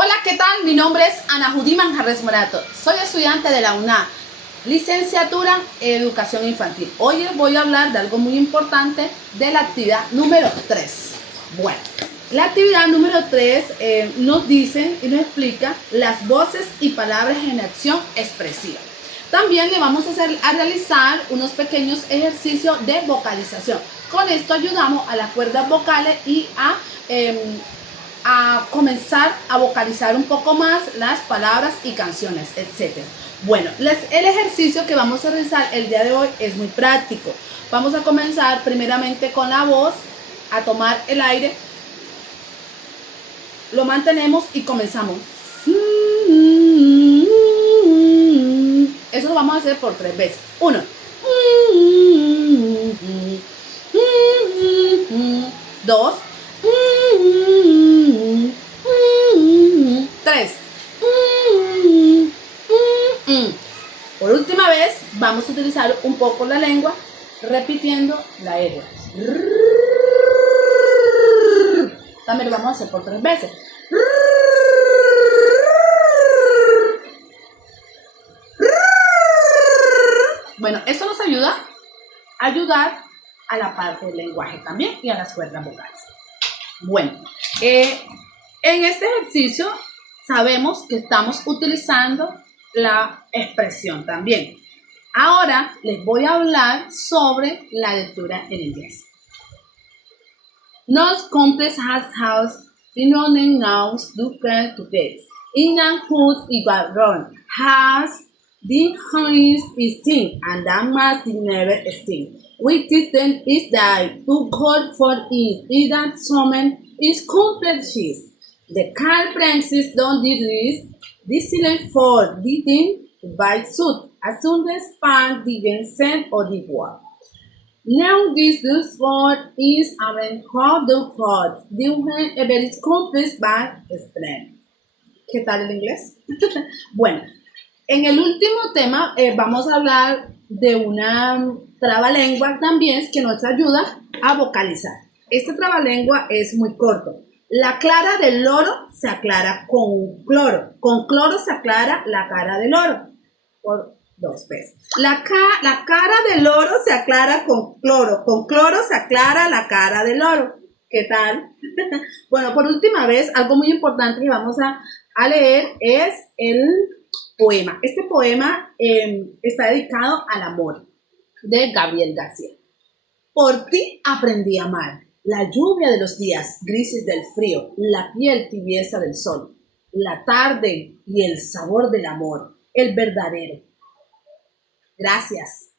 Hola, ¿qué tal? Mi nombre es Ana Judy Manjarres Morato. Soy estudiante de la UNA, licenciatura en Educación Infantil. Hoy les voy a hablar de algo muy importante, de la actividad número 3. Bueno, la actividad número 3 nos dice y nos explica las voces y palabras en acción expresiva. También le vamos a realizar unos pequeños ejercicios de vocalización. Con esto ayudamos a las cuerdas vocales y a comenzar a vocalizar un poco más las palabras y canciones, etc. Bueno, el ejercicio que vamos a realizar el día de hoy es muy práctico. Vamos a comenzar primeramente con la voz, a tomar el aire, lo mantenemos y comenzamos. Eso lo vamos a hacer por 3 veces. 1, 2, 3. Por última vez vamos a utilizar un poco la lengua repitiendo la R. También lo vamos a hacer por 3 veces. Bueno, esto nos ayuda a ayudar a la parte del lenguaje también y a las cuerdas vocales. Bueno, en este ejercicio sabemos que estamos utilizando la expresión también. Ahora les voy a hablar sobre la lectura en inglés. Nos complex has house, synonym nouns, duken to days. In an whose igual has the honest is seen and that must never sting. Which then is that to call for is that summon is complex cheese. The car Francis don't did this silent for didn't by suit as soon as pan didn't send or did work. Now this word is around how the word the one a very complex by explain. ¿Qué tal el inglés? Bueno, en el último tema vamos a hablar de una trabalengua también que nos ayuda a vocalizar. Este trabalengua es muy corto. La clara del loro se aclara con cloro. Con cloro se aclara la cara del loro. Por 2 veces. La cara del loro se aclara con cloro. Con cloro se aclara la cara del loro. ¿Qué tal? Bueno, por última vez, algo muy importante que vamos a leer es el poema. Este poema está dedicado al amor, de Gabriel García. Por ti aprendí a amar. La lluvia de los días grises del frío, la piel tibieza del sol, la tarde y el sabor del amor, el verdadero. Gracias.